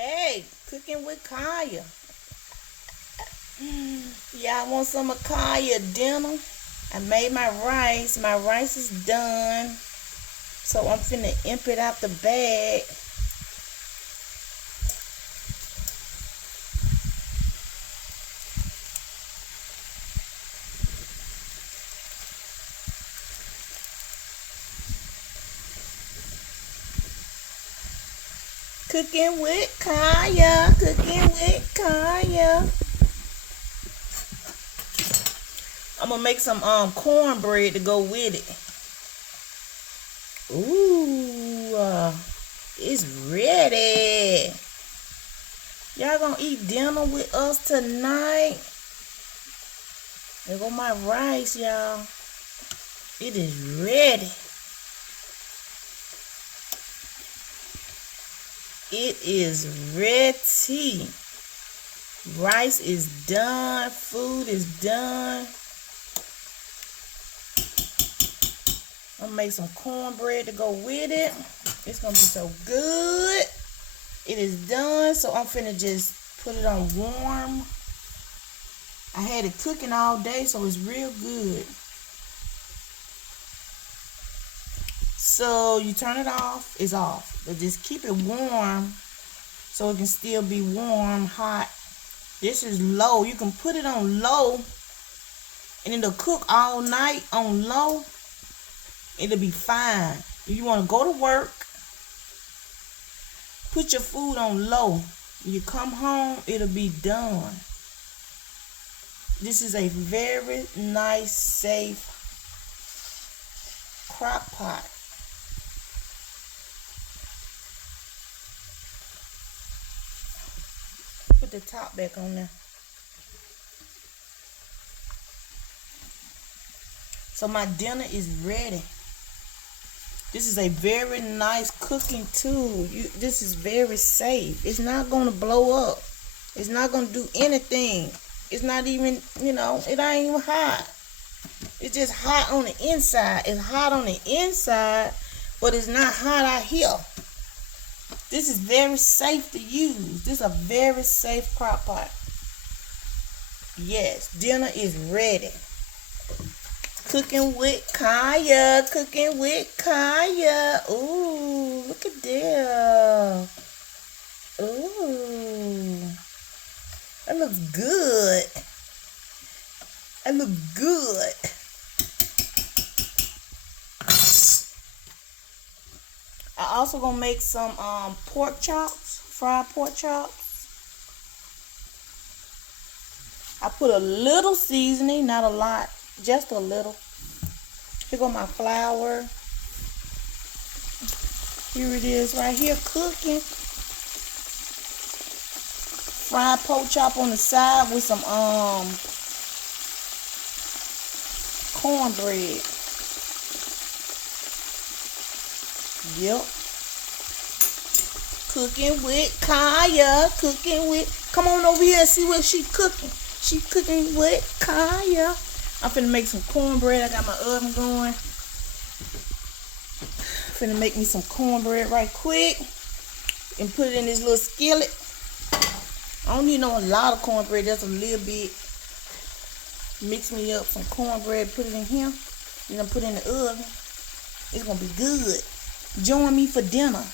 Hey, cooking with Kaya. Y'all want some of Kaya dinner? I made my rice. My rice is done. So I'm finna empty it out the bag. Cooking with Kaya. Cooking with Kaya. I'm gonna make some cornbread to go with it. Ooh, it's ready. Y'all gonna eat dinner with us tonight? There go my rice, y'all. It is ready. It is ready. Rice is done. Food is done. I'm gonna make some cornbread to go with it. It's gonna be so good. It is done, so I'm finna just put it on warm. I had it cooking all day, so it's real good. So you turn it off, it's off. But just keep it warm so it can still be warm, hot. This is low. You can put it on low and it'll cook all night on low. It'll be fine. If you want to go to work, put your food on low. When you come home, it'll be done. This is a very nice, safe crock pot. Put the top back on there. So my dinner is ready. This is a very nice cooking tool. This is very safe. It's not going to blow up. It's not going to do anything. It's not even, it ain't even hot. It's just hot on the inside. It's hot on the inside, but it's not hot out here. This is very safe to use. This is a very safe crock pot. Yes, dinner is ready. Cooking with Kaya. Cooking with Kaya. Ooh, look at that. Ooh. That looks good. That looks good. I also gonna make some pork chops, fried pork chops. I put a little seasoning, not a lot, just a little. Here go my flour. Here it is right here cooking. Fried pork chop on the side with some cornbread. Yep. Cooking with Kaya. Cooking with. Come on over here and see what she cooking. She cooking with Kaya. I'm finna make some cornbread. I got my oven going. Finna make me some cornbread right quick and put it in this little skillet. I don't need a lot of cornbread, just a little bit. Mix me up some cornbread, put it in here. Then I put it in the oven. It's gonna be good. Join me for dinner.